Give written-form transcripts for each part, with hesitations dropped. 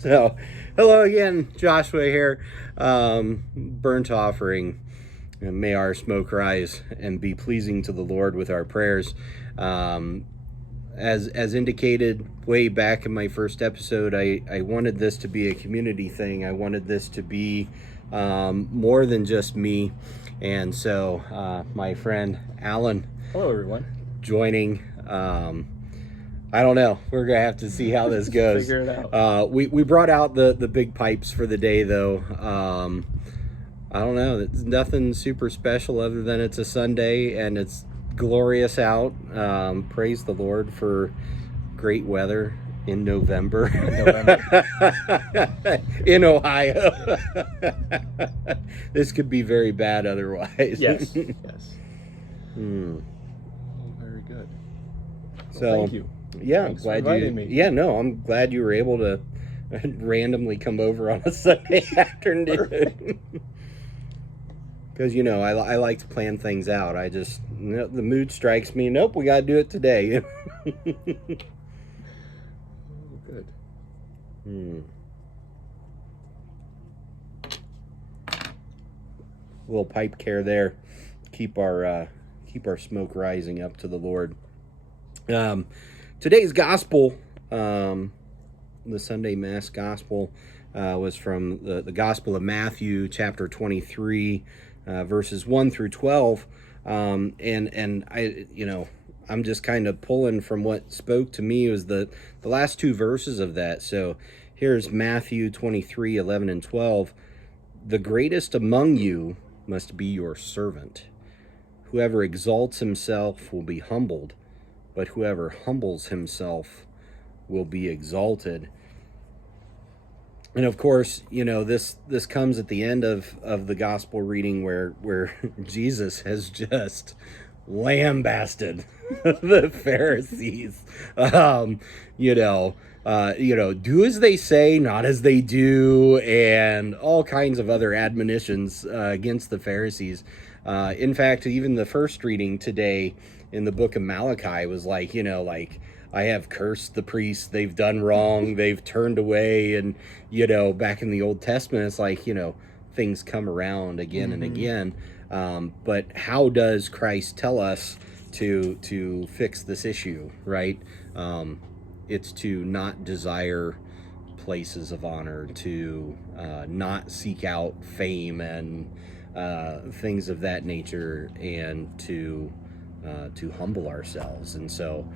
So, hello again, Joshua here. Burnt offering. May our smoke rise and be pleasing to the Lord with our prayers. As indicated way back in my first episode, I wanted this to be a community thing. I wanted this to be more than just me. And so my friend Alan. Hello, everyone. Joining. I don't know. We're going to have to see how this goes. Figure it out. We brought out the big pipes for the day, though. I don't know. It's nothing super special other than it's a Sunday and it's glorious out. Praise the Lord for great weather in November. In Ohio. This could be very bad otherwise. Yes. Hmm. Very good. Well, So, thank you. yeah, Thanks for glad inviting me. Yeah, no, I'm glad you were able to randomly come over on a Sunday afternoon. Because, I like to plan things out. I just, the mood strikes me. Nope, we got to do it today. Good. Little pipe care there. Keep our smoke rising up to the Lord. Today's gospel, the Sunday Mass gospel, was from the Gospel of Matthew, chapter 23, verses 1 through 12. And I, I'm just kind of pulling from what spoke to me was the last two verses of that. So here's Matthew 23, 11 and 12. The greatest among you must be your servant. Whoever exalts himself will be humbled, but whoever humbles himself will be exalted. And of course, this comes at the end of the gospel reading where Jesus has just lambasted the Pharisees. Do as they say, not as they do, and all kinds of other admonitions against the Pharisees. In fact, even the first reading today in the book of Malachi was like, I have cursed the priests, they've done wrong, they've turned away, and, back in the Old Testament, it's like, things come around again and again. But how does Christ tell us to fix this issue, right? It's to not desire places of honor, to not seek out fame and things of that nature, and to humble ourselves. And so,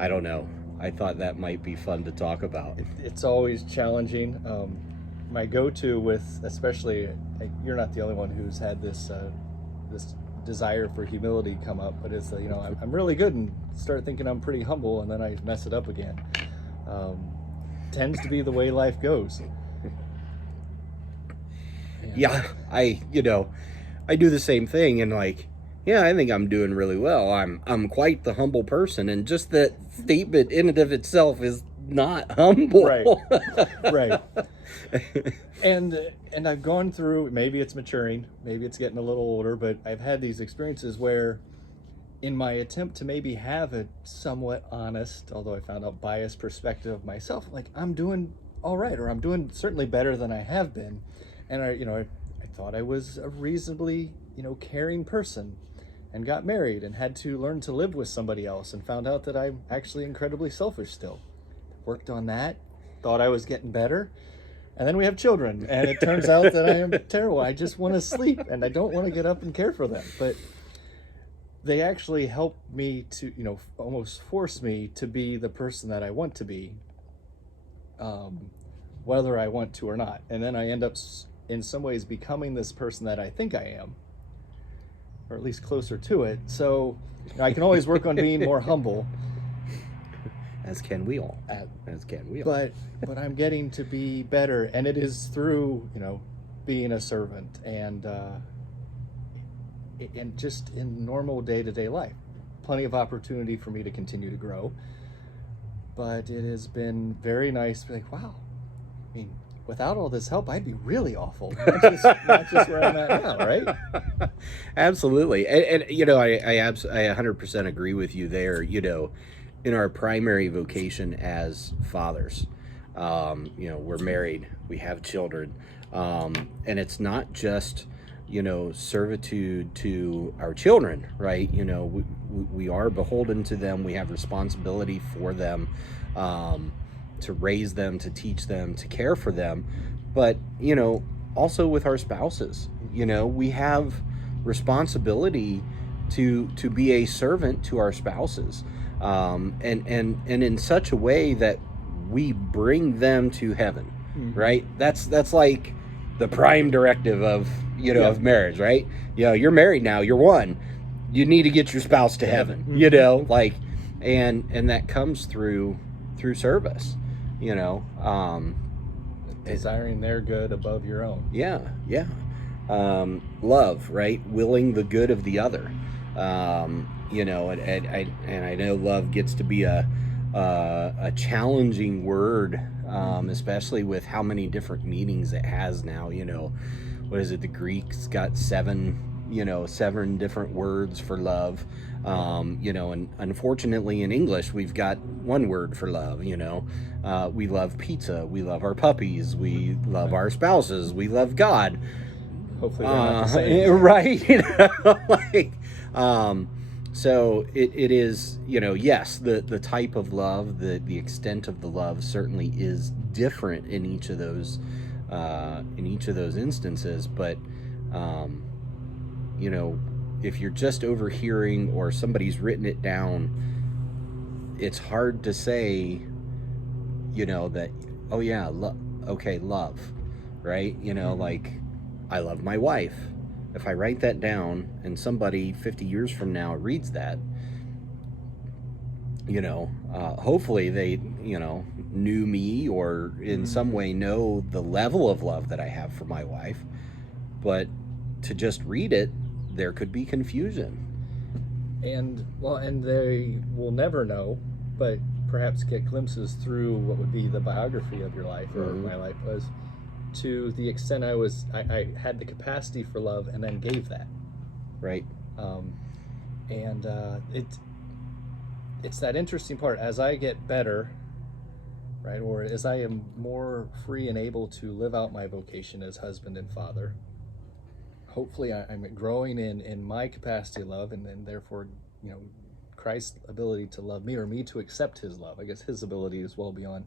I don't know. I thought that might be fun to talk about. It's always challenging. My go-to with, especially, you're not the only one who's had this this desire for humility come up, but it's I'm really good and start thinking I'm pretty humble, and then I mess it up again. Tends to be the way life goes. Yeah, I do the same thing, and I think I'm doing really well. I'm quite the humble person, and just that statement in and of itself is not humble. Right. And I've gone through, maybe it's maturing, maybe it's getting a little older, but I've had these experiences where in my attempt to maybe have a somewhat honest, although I found out biased perspective of myself, like I'm doing all right, or I'm doing certainly better than I have been. And I thought I was a reasonably, caring person, and got married and had to learn to live with somebody else, and found out that I'm actually incredibly selfish still. Worked on that, thought I was getting better. And then we have children, and it turns out that I am terrible. I just want to sleep, and I don't want to get up and care for them. But they actually help me to, almost force me to be the person that I want to be, whether I want to or not. And then I end up, in some ways, becoming this person that I think I am, or at least closer to it. So I can always work on being more humble. As can we all. But I'm getting to be better, and it is through being a servant and just in normal day-to-day life. Plenty of opportunity for me to continue to grow, but it has been very nice to be like, wow, I mean, without all this help, I'd be really awful. Not just where I'm at now, right? Absolutely. And I 100% agree with you there. In our primary vocation as fathers, We're married, we have children, and it's not just servitude to our children, right? We are beholden to them. We have responsibility for them, to raise them, to teach them, to care for them. But also with our spouses, we have responsibility to be a servant to our spouses, and in such a way that we bring them to heaven. Right? That's like the prime directive of of marriage, right? You're married now, you're one. You need to get your spouse to heaven. Like, and that comes through service. Desiring their good above your own. Yeah. Love, right? Willing the good of the other. And I know love gets to be a challenging word, especially with how many different meanings it has now. What is it? The Greeks got seven different words for love. And unfortunately in English, we've got one word for love. We love pizza. We love our puppies. We love our spouses. We love God. Hopefully they're not the same. Right. So it is, yes, the type of love, the extent of the love certainly is different in each of those instances. But, if you're just overhearing or somebody's written it down, it's hard to say, that, oh yeah, love, right? Like, I love my wife. If I write that down and somebody 50 years from now reads that, hopefully they, knew me or in some way know the level of love that I have for my wife. But to just read it, there could be confusion. And they will never know, but perhaps get glimpses through what would be the biography of your life, or my life was, to the extent I had the capacity for love and then gave that. Right. It's that interesting part. As I get better, right, or as I am more free and able to live out my vocation as husband and father, hopefully I'm growing in my capacity of love, and then therefore, Christ's ability to love me, or me to accept his love. I guess his ability is well beyond,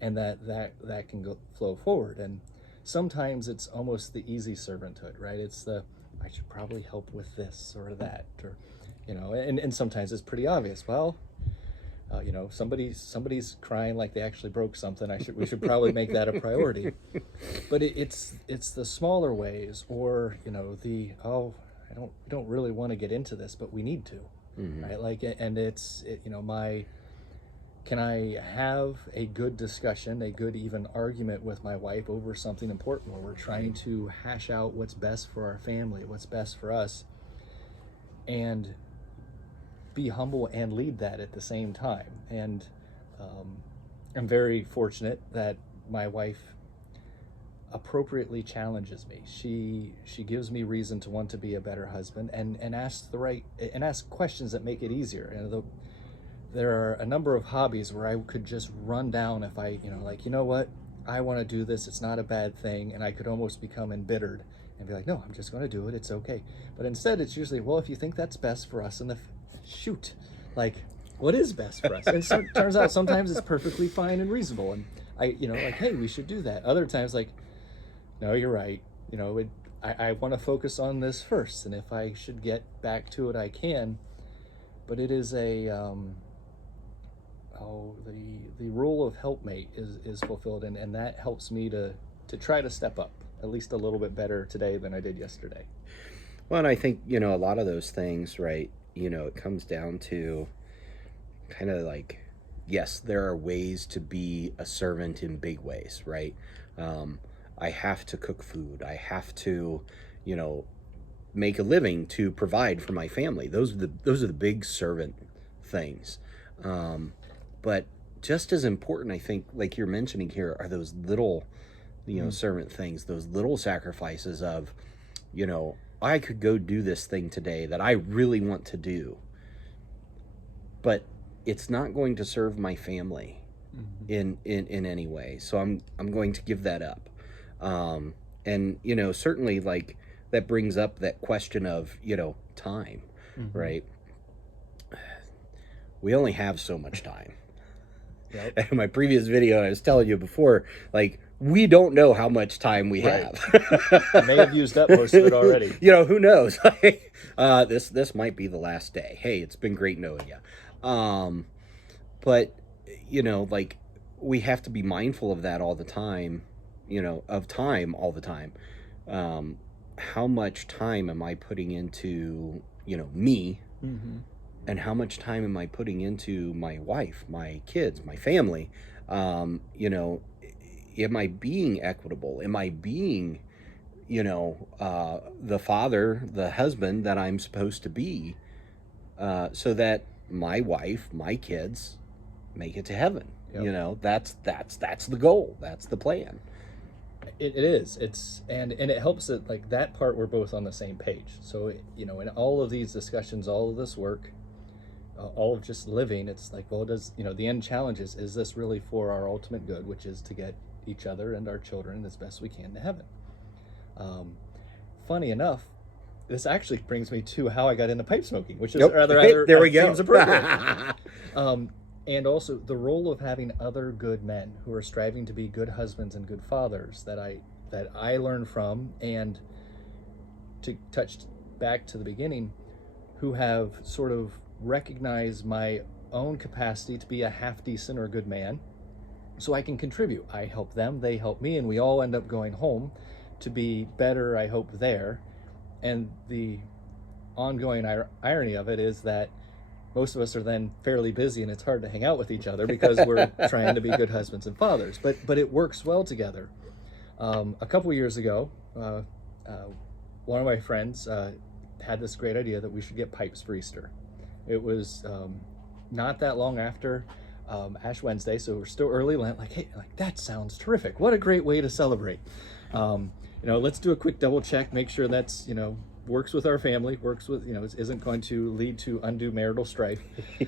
and that can flow forward. And sometimes it's almost the easy servanthood, right? It's I should probably help with this or that, or and sometimes it's pretty obvious. Well, somebody's crying like they actually broke something. We should probably make that a priority. But it's the smaller ways, or I don't really want to get into this, but we need to, right? Like, and can I have a good discussion, a good even argument with my wife over something important, where we're trying to hash out what's best for our family, what's best for us, and be humble and lead that at the same time. And I'm very fortunate that my wife appropriately challenges me. She gives me reason to want to be a better husband, and ask questions that make it easier. There are a number of hobbies where I could just run down if I, what, I want to do this, it's not a bad thing, and I could almost become embittered and be like, no, I'm just going to do it, it's okay. But instead, it's usually, well, if you think that's best for us, shoot, like, what is best for us? And so it turns out sometimes it's perfectly fine and reasonable, and hey, we should do that. Other times, like, no, you're right, I want to focus on this first, and if I should get back to it, I can. But it is the role of helpmate is fulfilled, and that helps me to try to step up at least a little bit better today than I did yesterday. Well, and I think, a lot of those things, right, it comes down to kind of like, yes, there are ways to be a servant in big ways, right? I have to cook food. I have to, make a living to provide for my family. Those are the big servant things. But just as important, I think, like you're mentioning here, are those little, servant things, those little sacrifices of, I could go do this thing today that I really want to do, but it's not going to serve my family. in any way. So I'm going to give that up. And certainly, like, that brings up that question of time, right? We only have so much time. Yep. In my previous video, I was telling you before, like, we don't know how much time we Right. have. May have used up most of it already. Who knows? This might be the last day. Hey, it's been great knowing you. But like, we have to be mindful of that all the time. Of time all the time. How much time am I putting into me? And how much time am I putting into my wife, my kids, my family? Am I being equitable? Am I being, the father, the husband that I'm supposed to be, so that my wife, my kids, make it to heaven? Yep. That's the goal. That's the plan. It is. And it helps that, like, that part we're both on the same page. So in all of these discussions, all of this work, all of just living, it's like, well, does the end challenge is this really for our ultimate good, which is to get each other and our children as best we can to heaven. Funny enough, this actually brings me to how I got into pipe smoking, which is rather there we go. seems appropriate. And also the role of having other good men who are striving to be good husbands and good fathers that I learned from, and to touch back to the beginning, who have sort of recognized my own capacity to be a half decent or a good man, so I can contribute. I help them, they help me, and we all end up going home to be better, I hope, there. And the ongoing irony of it is that most of us are then fairly busy, and it's hard to hang out with each other because we're trying to be good husbands and fathers. But it works well together. A couple years ago, one of my friends had this great idea that we should get pipes for Easter. It was not that long after Ash Wednesday, so we're still early Lent. Like, hey, like, that sounds terrific. What a great way to celebrate. Let's do a quick double check, make sure that's works with our family, works with isn't going to lead to undue marital strife.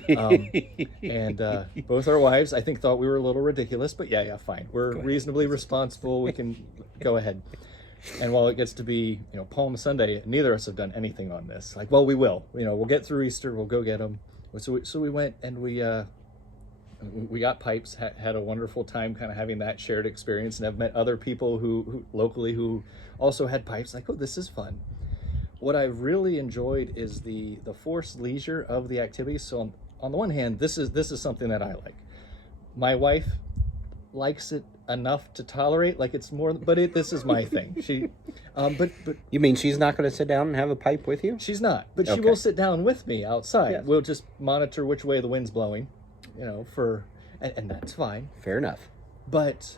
And both our wives, I think, thought we were a little ridiculous, but yeah, fine. We're reasonably responsible. We can go ahead. And while it gets to be Palm Sunday, neither of us have done anything on this. Like, well, we will. We'll get through Easter. We'll go get them. So we went and we got pipes. Had a wonderful time, kind of having that shared experience, and I've met other people who locally who also had pipes. Like, oh, this is fun. What I've really enjoyed is the forced leisure of the activity. So on the one hand, this is something that I like. My wife likes it enough to tolerate, like it's more, but this is my thing. She, but you mean she's not going to sit down and have a pipe with you? She's not, but she Okay. will sit down with me outside. Yes. We'll just monitor which way the wind's blowing, and that's fine. Fair enough. But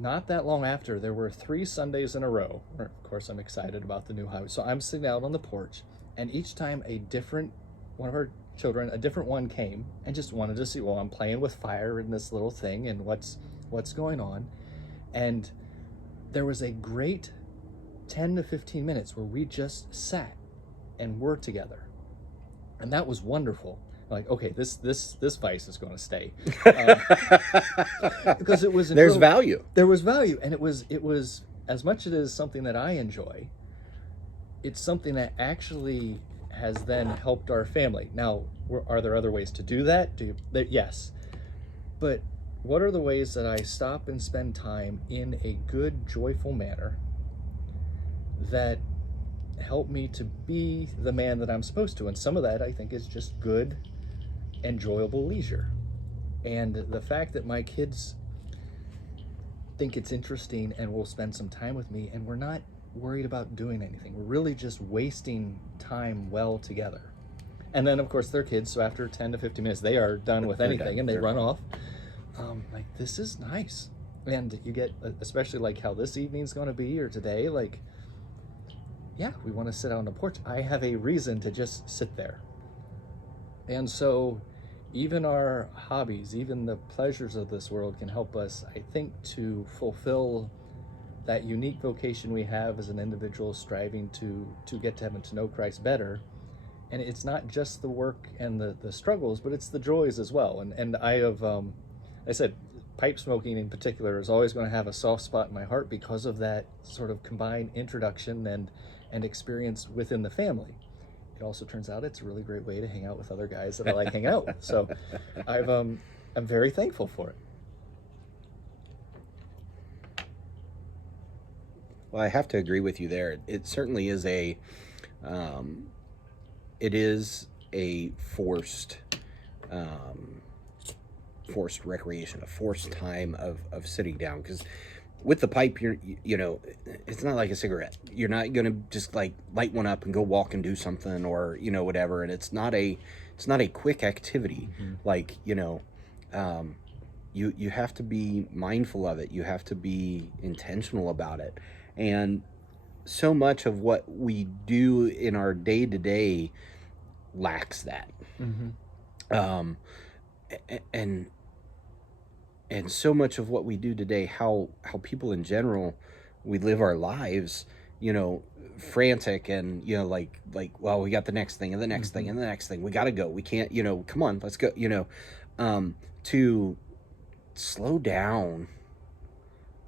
not that long after, there were 3 Sundays in a row. Of course, I'm excited about the new highway. So I'm sitting out on the porch, and each time a different one of our children, a different one came and just wanted to see, well, I'm playing with fire in this little thing and what's going on. And there was a great 10 to 15 minutes where we just sat and were together. And that was wonderful. Like, okay, this vice is going to stay. Because it was There's value. There was value, and it was as much as it is something that I enjoy, it's something that actually has then helped our family. Now, are there other ways to do that? Yes. But what are the ways that I stop and spend time in a good, joyful manner that help me to be the man that I'm supposed to? And some of that, I think, is just good, enjoyable leisure. And the fact that my kids think it's interesting and will spend some time with me, and we're not worried about doing anything. We're really just wasting time well together. And then, of course, they're kids, so after 10 to 15 minutes, they are done with anything, and they run off. Like, this is nice. And you get, especially like how this evening's going to be, or today, like, yeah, we want to sit out on the porch. I have a reason to just sit there. And so even our hobbies, even the pleasures of this world can help us, I think, to fulfill that unique vocation we have as an individual striving to get to heaven, to know Christ better. and it's not just the work and the struggles, but it's the joys as well. And I have, I said, pipe smoking in particular is always going to have a soft spot in my heart because of that sort of combined introduction and experience within the family. It also turns out it's a really great way to hang out with other guys that I like hang out with. So I'm very thankful for it. Well, I have to agree with you there. It certainly is it is a forced recreation, a forced time of sitting down. Because with the pipe, it's not like a cigarette. You're not gonna just like light one up and go walk and do something, or whatever. And it's not a quick activity. Mm-hmm. Like you have to be mindful of it. You have to be intentional about it. And so much of what we do in our day-to-day lacks that. Mm-hmm. And so much of what we do today, how people in general, we live our lives, frantic and like well, we got the next thing and the next Mm-hmm. thing and the next thing, we got to go, we can't, come on, let's go, to slow down,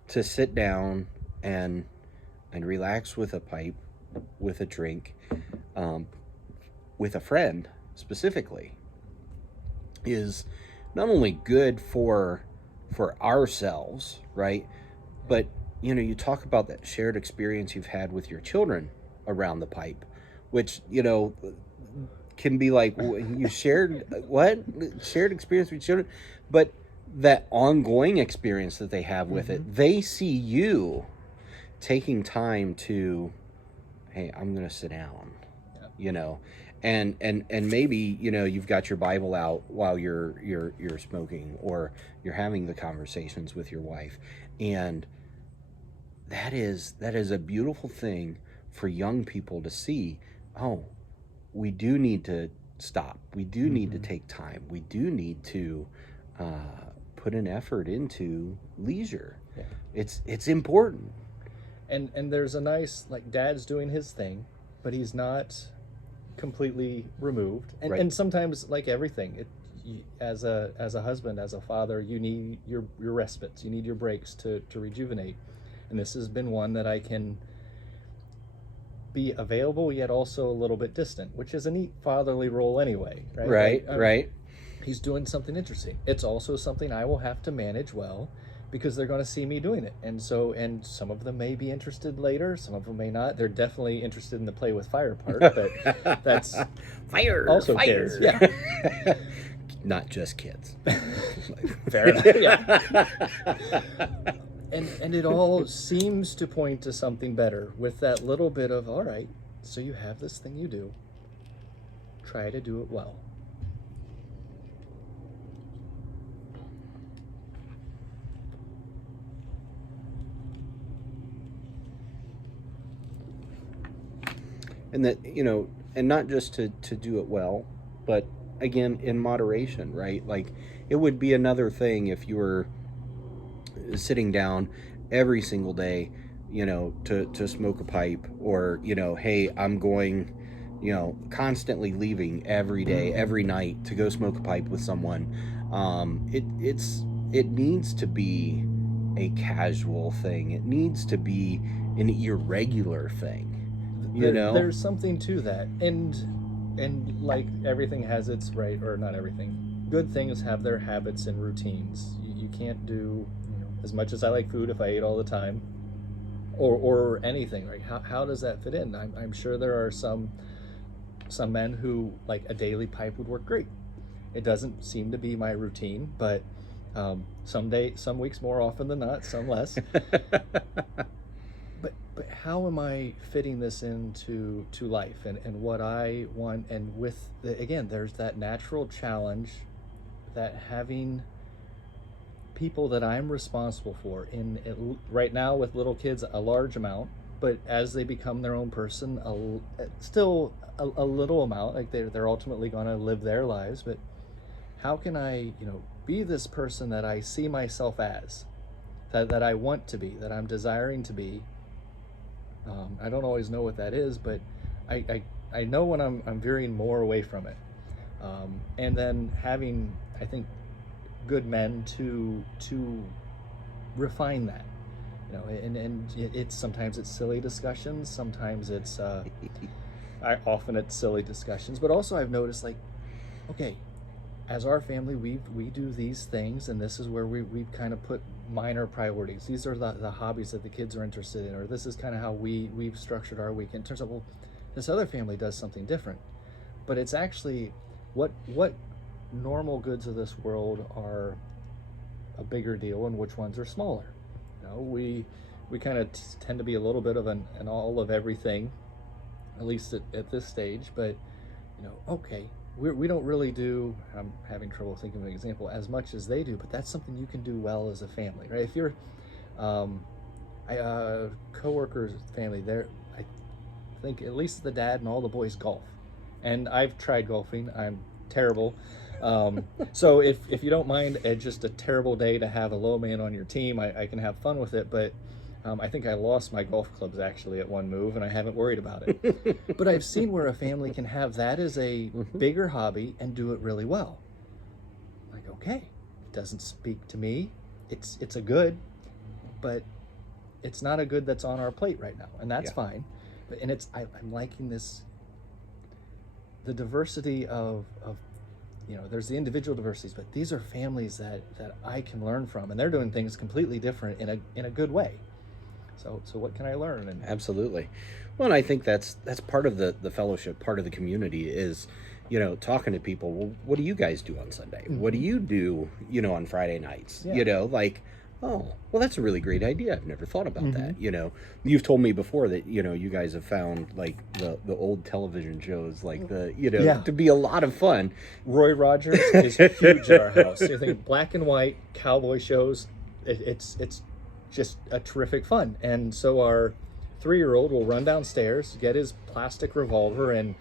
to sit down and relax with a pipe, with a drink, with a friend specifically, is not only good for ourselves, right? But you talk about that shared experience you've had with your children around the pipe, which can be like, you shared what shared experience with children, but that ongoing experience that they have with Mm-hmm. it, they see you taking time to, hey, I'm gonna sit down, Yeah. and maybe you've got your Bible out while you're smoking, or you're having the conversations with your wife, and that is a beautiful thing for young people to see. Oh, we do need to stop. We do need to Mm-hmm. take time. We do need to put an effort into leisure. Yeah. It's important. And there's a nice, like, dad's doing his thing, but he's not completely removed. And Right. and sometimes, like everything, as a husband, as a father, you need your respites, you need your breaks to rejuvenate. And this has been one that I can be available yet also a little bit distant, which is a neat fatherly role anyway, right? Right, Like, right. he's doing something interesting. It's also something I will have to manage well, because they're going to see me doing it. And some of them may be interested later, some of them may not. They're definitely interested in the play with fire part, but that's fire. also fire. kids. Yeah. Not just kids. Fair enough. Yeah. And it all seems to point to something better, with that little bit of, all right, so you have this thing you do. Try to do it well. And that, and not just to do it well, but again, in moderation, right? Like, it would be another thing if you were sitting down every single day, to smoke a pipe, or, hey, I'm going, constantly leaving every day, every night to go smoke a pipe with someone. It needs to be a casual thing. It needs to be an irregular thing. There's something to that, and like everything has its right, or not everything. Good things have their habits and routines. You can't do, as much as I like food, if I ate all the time, or anything. Like, how does that fit in? I'm sure there are some men who, like, a daily pipe would work great. It doesn't seem to be my routine, but some weeks more often than not, some less. But how am I fitting this into life and what I want? And again, there's that natural challenge that having people that I'm responsible for, right now with little kids, a large amount, but as they become their own person, still a little amount, like they're ultimately going to live their lives. But how can I, be this person that I see myself as, that I want to be, that I'm desiring to be? I don't always know what that is, but I I know when I'm veering more away from it, and then having, I think, good men to refine that, and it's sometimes it's silly discussions, sometimes it's often it's silly discussions, but also I've noticed, like, okay, as our family, we do these things, and this is where we've kind of put minor priorities. These are the hobbies that the kids are interested in, or this is kind of how we've structured our weekend. It turns out, well, this other family does something different, but it's actually what normal goods of this world are a bigger deal, and which ones are smaller. We kind of tend to be a little bit of an all of everything, at least at this stage. But okay, we don't really do, I'm having trouble thinking of an example, as much as they do, but that's something you can do well as a family, right? If you're co-workers family, there, I think at least the dad and all the boys golf, and I've tried golfing. I'm terrible. So if you don't mind just a terrible day to have a low man on your team, I can have fun with it, but I think I lost my golf clubs actually at one move, and I haven't worried about it. But I've seen where a family can have that as a bigger hobby and do it really well. Like, okay, it doesn't speak to me. It's a good, but it's not a good that's on our plate right now, and that's fine. But I'm liking this, the diversity of there's the individual diversities, but these are families that I can learn from, and they're doing things completely different in a good way. So what can I learn? And Absolutely. Well, and I think that's part of the fellowship, part of the community is, talking to people. Well, what do you guys do on Sunday? Mm-hmm. What do you do, on Friday nights? Yeah. Like, oh, well, that's a really great idea. I've never thought about Mm-hmm. that. You've told me before that, you guys have found like the old television shows, like to be a lot of fun. Roy Rogers is huge at our house. I think black and white cowboy shows, it's just a terrific fun. And so our 3-year-old will run downstairs, get his plastic revolver and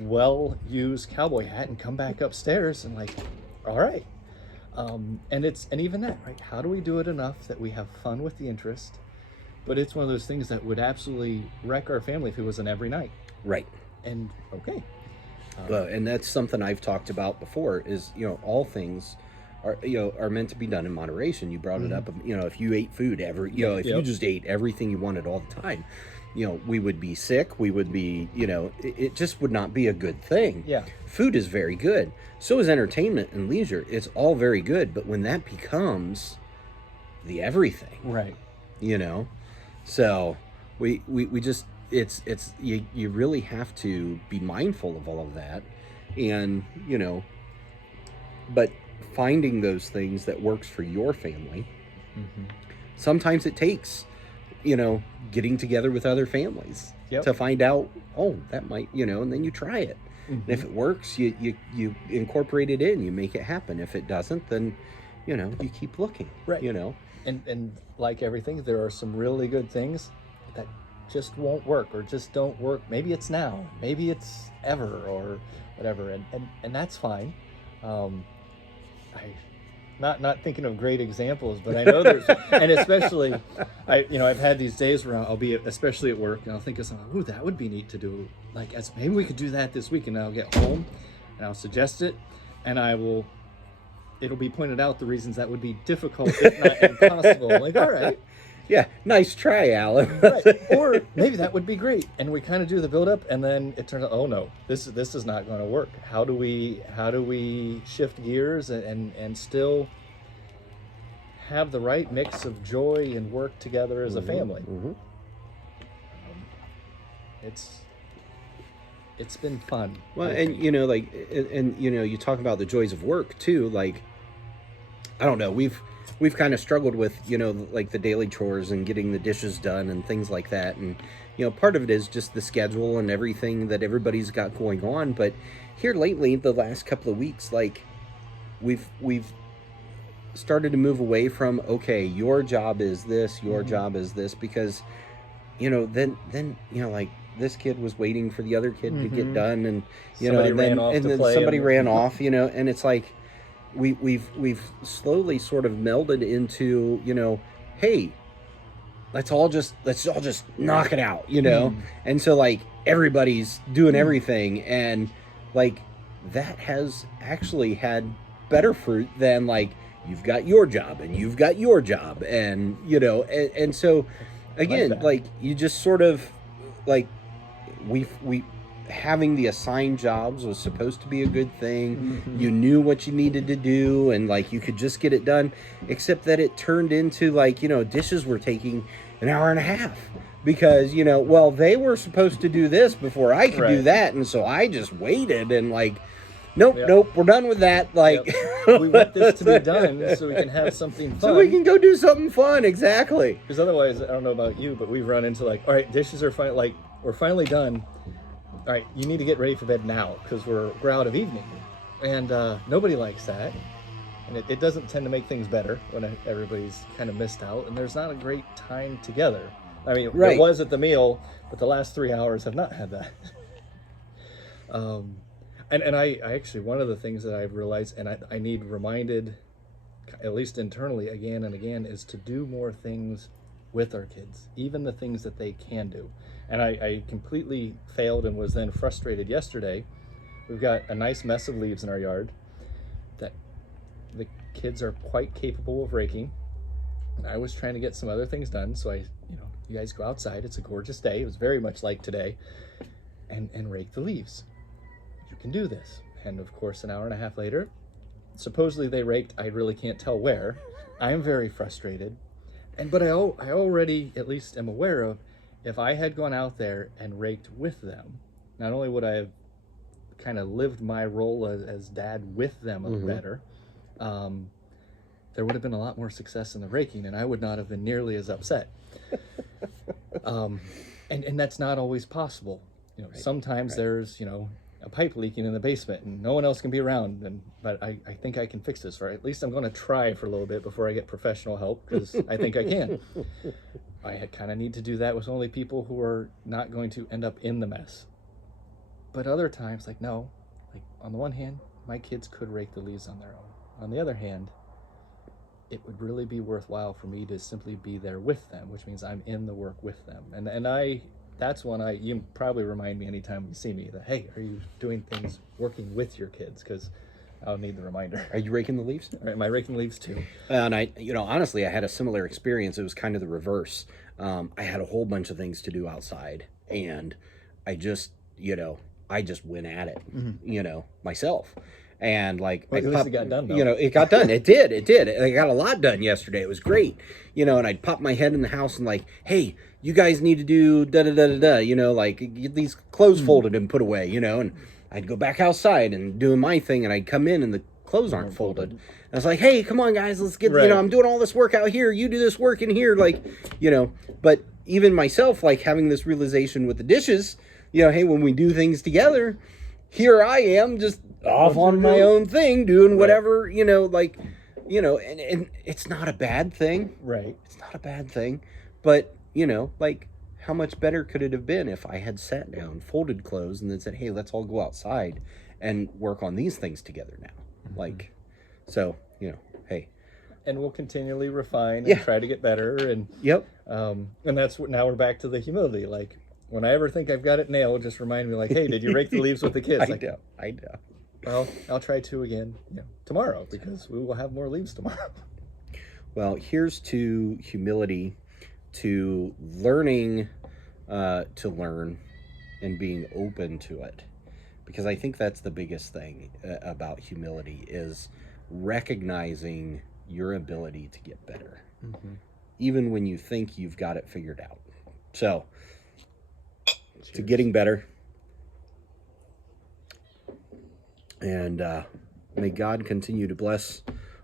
well-used cowboy hat, and come back upstairs and like, all right. And even that, right? How do we do it enough that we have fun with the interest? But it's one of those things that would absolutely wreck our family if it was an every night. Right. And okay. And that's something I've talked about before is, all things are meant to be done in moderation. You brought it up, if you ate food if you just ate everything you wanted all the time, we would be sick. We would be, it just would not be a good thing. Yeah. Food is very good. So is entertainment and leisure. It's all very good. But when that becomes the everything, Right. So we just, you really have to be mindful of all of that. And, but finding those things that works for your family, sometimes it takes, getting together with other families to find out, oh, that might, and then you try it. And if it works, you incorporate it in, you make it happen. If it doesn't, then, you keep looking, Right. And like everything, there are some really good things that just won't work, or just don't work. Maybe it's now, maybe it's ever, or whatever. And that's fine. Not thinking of great examples, but I know there's, and especially, I've had these days where I'll be, especially at work, and I'll think of something, ooh, that would be neat to do. Like, maybe we could do that this week, and I'll get home, and I'll suggest it, and it'll be pointed out the reasons that would be difficult, if not impossible. I'm like, all right. Yeah, nice try, Alan. Right. Or maybe that would be great, and we kind of do the build up, and then it turns out, oh no, this is not going to work. How do we shift gears and still have the right mix of joy and work together as a family? It's been fun. Well, and you talk about the joys of work too. Like, I don't know, we've kind of struggled with, like the daily chores and getting the dishes done and things like that. And, part of it is just the schedule and everything that everybody's got going on. But here lately, the last couple of weeks, like we've started to move away from, okay, your job is this, your job is this, because, then like this kid was waiting for the other kid to get done, and, Somebody and ran then, off and to then play somebody and- ran off, and it's like, we've slowly sort of melded into, hey, let's all just knock it out, you know? And so like everybody's doing everything, and like that has actually had better fruit than like you've got your job and you've got your job, and you know, and so again, like you just sort of like we having the assigned jobs was supposed to be a good thing. You knew what you needed to do, and like you could just get it done, except that it turned into like, you know, dishes were taking an hour and a half because, you know, well, they were supposed to do this before I could do that, and so I just waited, and like nope, we're done with that. Like, we want this to be done so we can have something fun. So we can go do something fun, exactly. Because otherwise, I don't know about you, but we've run into like, all right, dishes are fine. Like, we're finally done. All right, you need to get ready for bed now because we're out of evening, and nobody likes that, and it doesn't tend to make things better when everybody's kind of missed out, and there's not a great time together. I mean, it was at the meal, but the last 3 hours have not had that. And I actually, one of the things that I've realized, and I need reminded, at least internally again and again, is to do more things with our kids, even the things that they can do. And I completely failed and was then frustrated yesterday. We've got a nice mess of leaves in our yard that the kids are quite capable of raking. And I was trying to get some other things done. So you guys go outside. It's a gorgeous day. It was very much like today. And rake the leaves. You can do this. And of course, an hour and a half later, supposedly they raked, I really can't tell where. I'm very frustrated. But I already at least am aware of, if I had gone out there and raked with them, not only would I have kind of lived my role as dad with them better, there would have been a lot more success in the raking, and I would not have been nearly as upset. And that's not always possible. You know, sometimes there's, you know, a pipe leaking in the basement and no one else can be around, but I think I can fix this, or at least I'm going to try for a little bit before I get professional help, because I think I can. I kind of need to do that with only people who are not going to end up in the mess. But other times, like, no, like on the one hand, my kids could rake the leaves on their own. On the other hand, it would really be worthwhile for me to simply be there with them, which means I'm in the work with them. And that's when you probably remind me anytime you see me that, hey, are you doing things working with your kids? Because I'll need the reminder. Are you raking the leaves? Am I raking leaves too? And honestly, I had a similar experience. It was kind of the reverse. I had a whole bunch of things to do outside, and I just went at it, myself. And like, well, at least it got done, though. It got done. It did. I got a lot done yesterday. It was great. And I'd pop my head in the house and like, hey, you guys need to do da-da-da-da-da, like get these clothes folded and put away, and I'd go back outside and doing my thing, and I'd come in and the clothes aren't folded. And I was like, hey, come on guys, let's get, I'm doing all this work out here. You do this work in here. Like, but even myself, like having this realization with the dishes, hey, when we do things together, here I am just off on my own thing, doing whatever, and it's not a bad thing. Right. It's not a bad thing. But, like, how much better could it have been if I had sat down, folded clothes, and then said, hey, let's all go outside and work on these things together now. Mm-hmm. Like, so, hey. And we'll continually refine and try to get better. And and that's what, now we're back to the humility. Like, when I ever think I've got it nailed, just remind me, like, hey, did you rake the leaves with the kids? I know. Well, I'll try to again tomorrow, because we will have more leaves tomorrow. Well, here's to humility, to learning to learn and being open to it. Because I think that's the biggest thing about humility, is recognizing your ability to get better. Mm-hmm. Even when you think you've got it figured out. So, to getting better. And may God continue to bless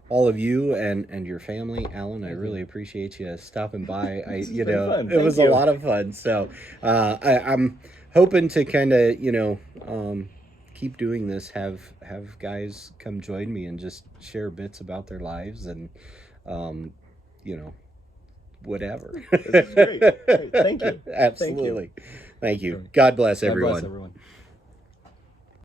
all of you and your family. Alan, I really appreciate you stopping by. It was a lot of fun. So I'm hoping to kind of, keep doing this, have guys come join me and just share bits about their lives and, whatever. This is great. Thank you. Absolutely. Thank you. God bless everyone. God bless everyone.